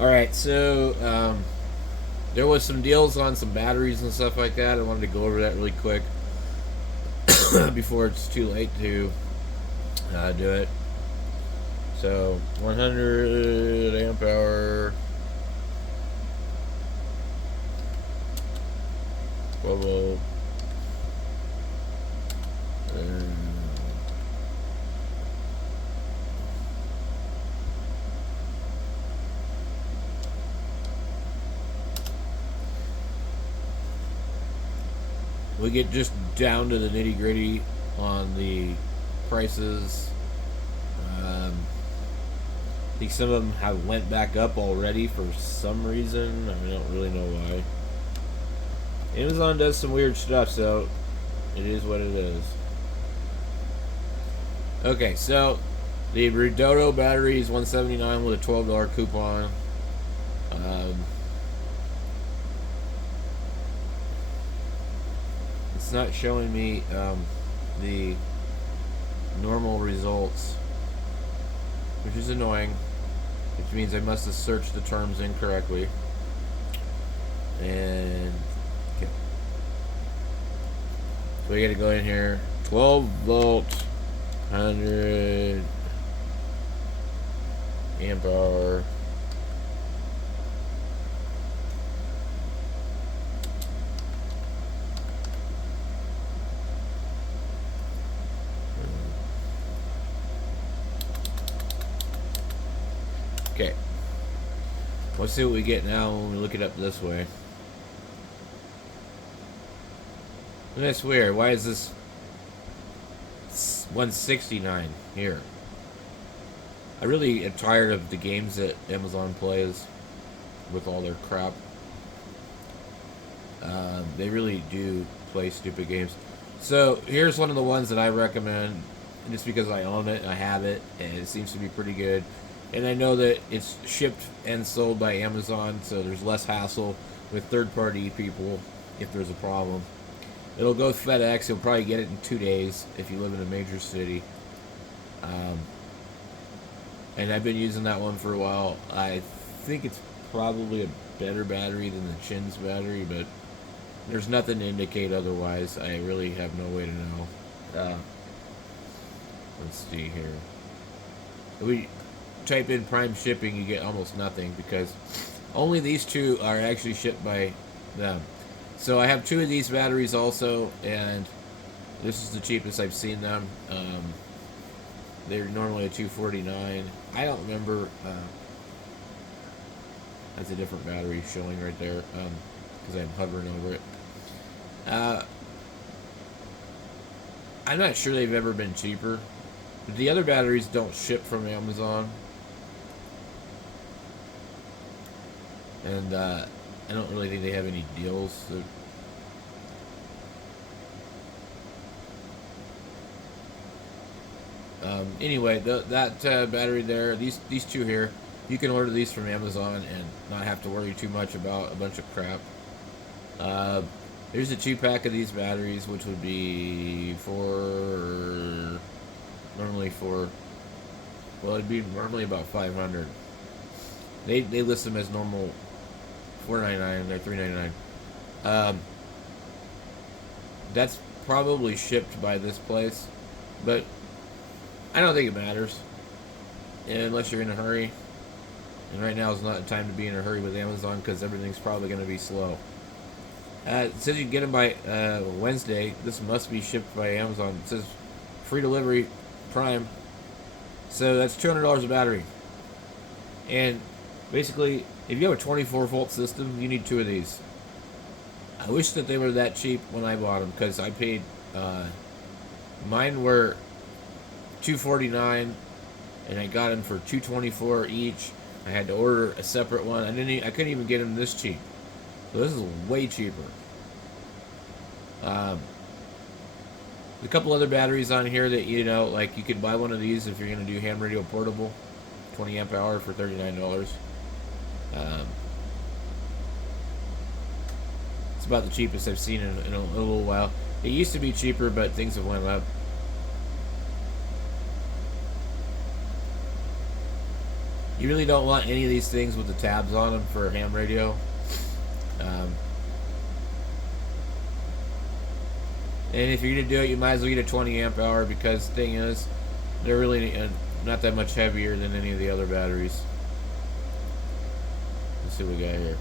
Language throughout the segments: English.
Alright, so there was some deals on some batteries and stuff like that. I wanted to go over that really quick before it's too late to do it. So 100 amp hour, 12 volt, we get just down to the nitty gritty on the prices. I think some of them have went back up already for some reason. I don't really know why. Amazon does some weird stuff, so it is what it is. Okay, so the Redodo battery is $179 with a $12 coupon. It's not showing me the normal results, which is annoying, which means I must have searched the terms incorrectly. And okay, so we got to go in here, 12 volt, 100 amp hour. Okay, let's see what we get now when we look it up this way. And that's weird. Why is this 169 here? I really am tired of the games that Amazon plays with all their crap. They really do play stupid games. So here's one of the ones that I recommend, just because I own it, I have it, and it seems to be pretty good. And I know that it's shipped and sold by Amazon, so there's less hassle with third-party people if there's a problem. It'll go with FedEx. You'll probably get it in 2 days if you live in a major city. And I've been using that one for a while. I think it's probably a better battery than the Chin's battery, but there's nothing to indicate otherwise. I really have no way to know. Let's see here. If we type in Prime shipping, you get almost nothing because only these two are actually shipped by them. So I have 2 of these batteries also, and this is the cheapest I've seen them. They're normally a $249. I don't remember. That's a different battery showing right there because I'm hovering over it. I'm not sure they've ever been cheaper. But the other batteries don't ship from Amazon. And I don't really think they have any deals. Anyway, that battery there, these 2 here, you can order these from Amazon and not have to worry too much about a bunch of crap. There's a 2-pack of these batteries, which would be normally it'd be normally about 500. They list them as normal $4.99. They're $3.99. That's probably shipped by this place, but I don't think it matters unless you're in a hurry. And right now is not the time to be in a hurry with Amazon because everything's probably going to be slow. It says you can get them by Wednesday. This must be shipped by Amazon. It says free delivery, Prime. So that's $200 a battery. And basically, if you have a 24 volt system, you need 2 of these. I wish that they were that cheap when I bought them because I paid. Mine were $249, and I got them for $224 each. I had to order a separate one. I couldn't even get them this cheap. So this is way cheaper. A couple other batteries on here that like you could buy one of these if you're gonna do ham radio portable, 20 amp hour for $39. It's about the cheapest I've seen in a little while. It used to be cheaper, but things have went up. You really don't want any of these things with the tabs on them for a ham radio. And if you're going to do it, you might as well get a 20 amp hour, because the thing is, they're really not that much heavier than any of the other batteries. Let's see what we got here.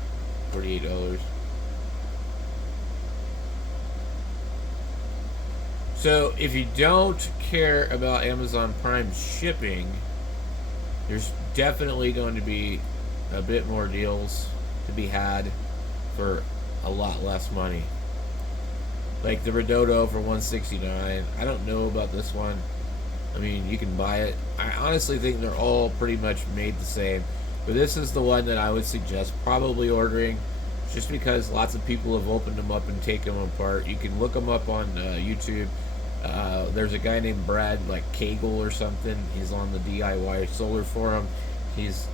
$48. So if you don't care about Amazon Prime shipping, there's definitely going to be a bit more deals to be had for a lot less money. Like the Redodo for $169. I don't know about this one. I mean, you can buy it. I honestly think they're all pretty much made the same. But this is the one that I would suggest probably ordering, just because lots of people have opened them up and taken them apart. You can look them up on YouTube. There's a guy named Brad, like Kagel or something. He's on the DIY solar forum. He's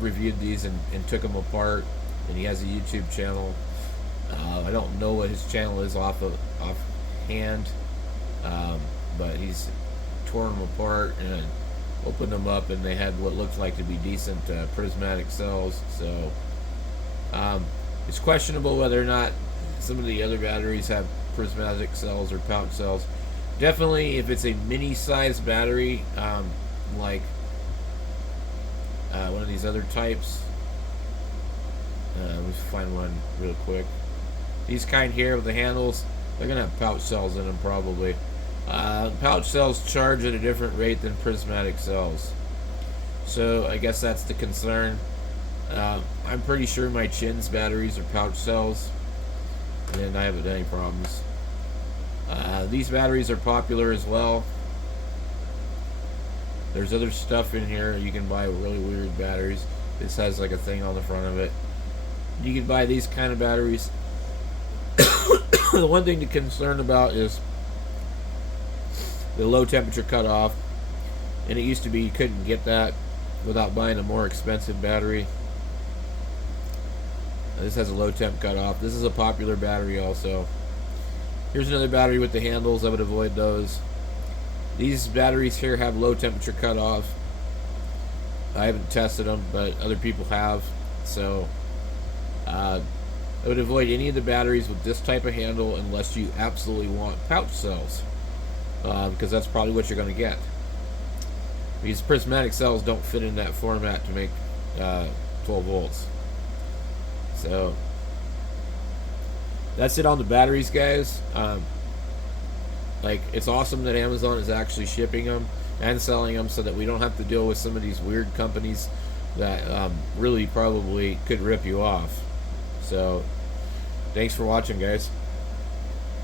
reviewed these and took them apart, and he has a YouTube channel. I don't know what his channel is offhand, but he's torn them apart and opened them up, and they had what looked like to be decent prismatic cells. So it's questionable whether or not some of the other batteries have prismatic cells or pouch cells. Definitely, if it's a mini-sized battery, like one of these other types. Let's find one real quick. These kind here with the handles, they're gonna have pouch cells in them probably. Pouch cells charge at a different rate than prismatic cells, so I guess that's the concern. I'm pretty sure my Chin's batteries are pouch cells, and I haven't had any problems. These batteries are popular as well. There's other stuff in here. You can buy really weird batteries. This has like a thing on the front of it. You can buy these kind of batteries. The one thing to concern about is the low temperature cutoff, and it used to be you couldn't get that without buying a more expensive battery. This has a low temp cutoff. This is a popular battery also. Here's another battery with the handles. I would avoid those. These batteries here have low temperature cutoff. I haven't tested them, but other people have. So I would avoid any of the batteries with this type of handle unless you absolutely want pouch cells, because that's probably what you're going to get. These prismatic cells don't fit in that format to make 12 volts. So that's it on the batteries, guys. Like, it's awesome that Amazon is actually shipping them and selling them, so that we don't have to deal with some of these weird companies that really probably could rip you off. So thanks for watching, guys.